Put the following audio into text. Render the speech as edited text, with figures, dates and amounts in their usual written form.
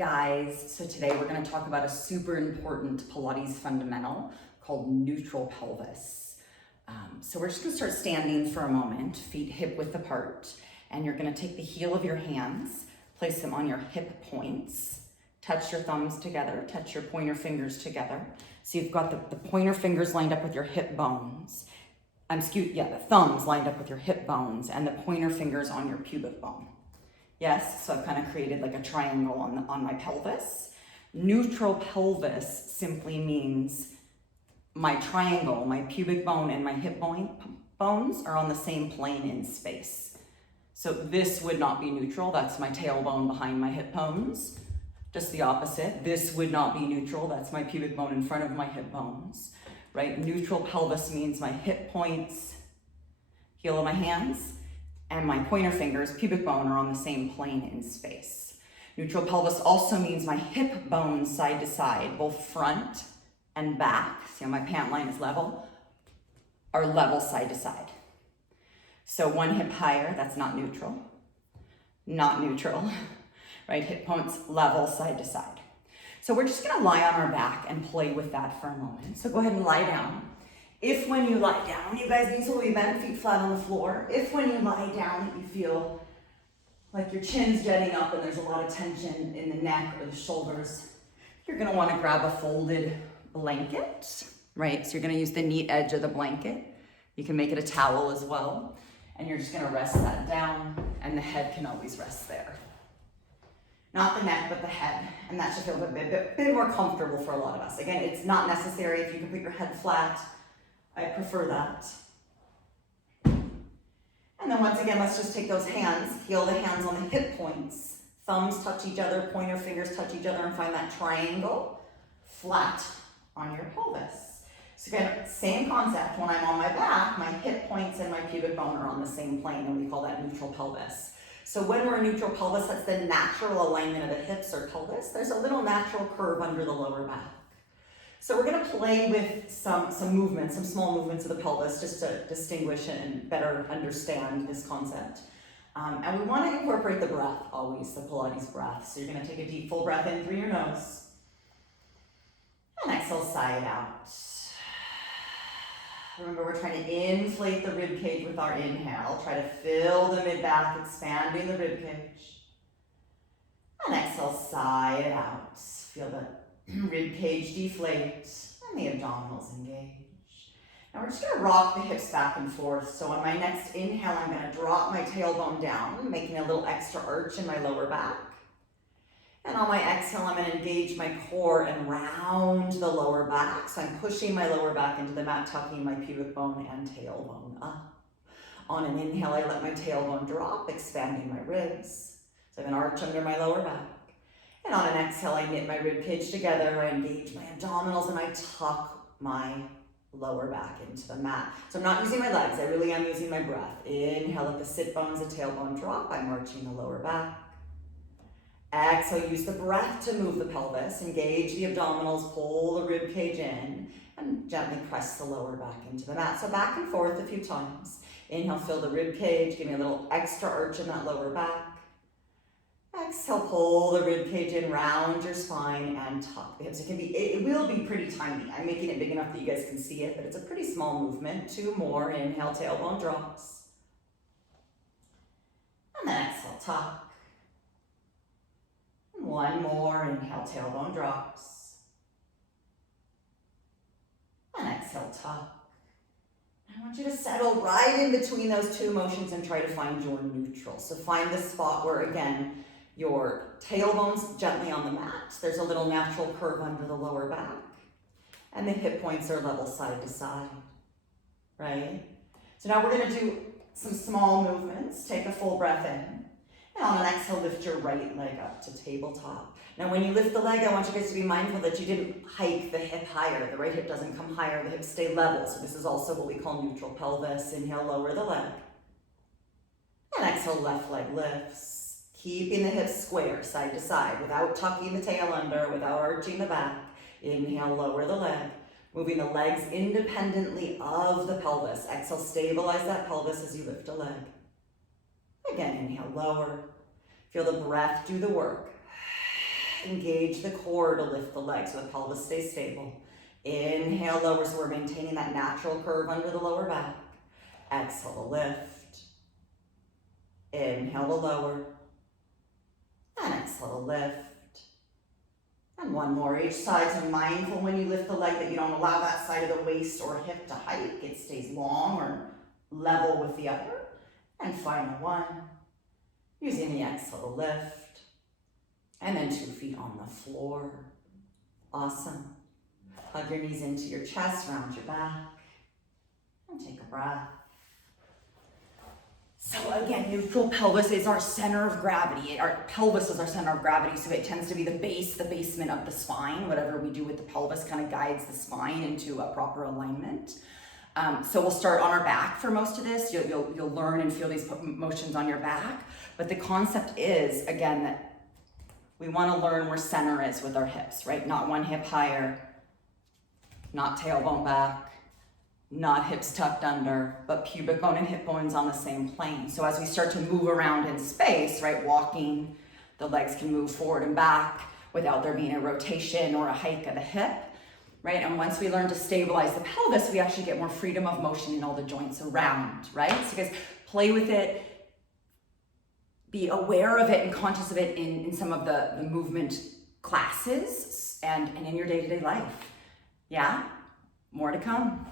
guys, so today we're going to talk about a super important Pilates fundamental called neutral pelvis. So we're just going to start standing for a moment, feet hip width apart, and you're going to take the heel of your hands, place them on your hip points, touch your thumbs together, touch your pointer fingers together. So you've got the pointer fingers lined up with your hip bones. The thumbs lined up with your hip bones and the pointer fingers on your pubic bone. Yes, so I've kind of created like a triangle on my pelvis. Neutral pelvis simply means my triangle, my pubic bone and my hip bones are on the same plane in space. So this would not be neutral. That's my tailbone behind my hip bones. Just the opposite. This would not be neutral. That's my pubic bone in front of my hip bones, right? Neutral pelvis means my hip points, heel of my hands, and my pointer fingers, pubic bone, are on the same plane in space. Neutral pelvis also means my hip bones side to side, both front and back, see how my pant line is level, are level side to side. So one hip higher, that's not neutral, right? Hip points level side to side. So we're just gonna lie on our back and play with that for a moment. So go ahead and lie down. If when you lie down, you guys, knees will be bent, feet flat on the floor. If when you lie down, you feel like your chin's jetting up and there's a lot of tension in the neck or the shoulders, you're gonna wanna grab a folded blanket, right? So you're gonna use the neat edge of the blanket. You can make it a towel as well. And you're just gonna rest that down, and the head can always rest there. Not the neck, but the head. And that should feel a bit more comfortable for a lot of us. Again, it's not necessary if you can put your head flat. I prefer that. And then once again, let's just take those hands, heel the hands on the hip points. Thumbs touch each other, pointer fingers touch each other, and find that triangle flat on your pelvis. So again, same concept. When I'm on my back, my hip points and my pubic bone are on the same plane, and we call that neutral pelvis. So when we're a neutral pelvis, that's the natural alignment of the hips or pelvis. There's a little natural curve under the lower back. So we're gonna play with some movements, some small movements of the pelvis, just to distinguish and better understand this concept. And we wanna incorporate the breath always, the Pilates breath. So you're gonna take a deep full breath in through your nose, and exhale, sigh it out. Remember, we're trying to inflate the rib cage with our inhale. Try to fill the mid-back, expanding the rib cage. And exhale, sigh it out. Feel the rib cage deflate and the abdominals engage. Now we're just gonna rock the hips back and forth. So on my next inhale, I'm gonna drop my tailbone down, making a little extra arch in my lower back. And on my exhale, I'm gonna engage my core and round the lower back. So I'm pushing my lower back into the mat, tucking my pubic bone and tailbone up. On an inhale, I let my tailbone drop, expanding my ribs. So I have an arch under my lower back. And on an exhale, I knit my rib cage together, I engage my abdominals, and I tuck my lower back into the mat. So I'm not using my legs, I really am using my breath. Inhale, let the sit bones, the tailbone drop, I'm arching the lower back. Exhale, use the breath to move the pelvis, engage the abdominals, pull the rib cage in, and gently press the lower back into the mat. So back and forth a few times. Inhale, fill the rib cage, give me a little extra arch in that lower back. Exhale, pull the rib cage in, round your spine, and tuck the hips. It will be pretty tiny. I'm making it big enough that you guys can see it, but it's a pretty small movement. Two more. Inhale, tailbone drops. And then exhale, tuck. One more, inhale, tailbone drops. And exhale, tuck. I want you to settle right in between those two motions and try to find your neutral. So find the spot where, again, your tailbone's gently on the mat. There's a little natural curve under the lower back. And the hip points are level side to side, right? So now we're gonna do some small movements. Take a full breath in. And on an exhale, lift your right leg up to tabletop. Now when you lift the leg, I want you guys to be mindful that you didn't hike the hip higher. The right hip doesn't come higher, the hips stay level. So this is also what we call neutral pelvis. Inhale, lower the leg. And exhale, left leg lifts. Keeping the hips square, side to side, without tucking the tail under, without arching the back. Inhale, lower the leg. Moving the legs independently of the pelvis. Exhale, stabilize that pelvis as you lift a leg. Again, inhale, lower. Feel the breath do the work. Engage the core to lift the legs so the pelvis stays stable. Inhale, lower, so we're maintaining that natural curve under the lower back. Exhale to lift. Inhale to lower. And exhale to lift. And one more each side. So mindful when you lift the leg that you don't allow that side of the waist or hip to hike. It stays long or level with the other. And final one. Using the exhale to lift. And then 2 feet on the floor. Awesome. Hug your knees into your chest, round your back. And take a breath. So again, neutral pelvis is our center of gravity. Our pelvis is our center of gravity, so it tends to be the base, the basement of the spine. Whatever we do with the pelvis kind of guides the spine into a proper alignment. So we'll start on our back for most of this. You'll learn and feel these motions on your back. But the concept is, again, that we want to learn where center is with our hips, right? Not one hip higher, not tailbone back, not hips tucked under, but pubic bone and hip bones on the same plane. So as we start to move around in space, right, walking, the legs can move forward and back without there being a rotation or a hike of the hip, right? And once we learn to stabilize the pelvis, we actually get more freedom of motion in all the joints around, right? So guys, play with it, be aware of it and conscious of it in some of the movement classes and in your day-to-day life. Yeah, more to come.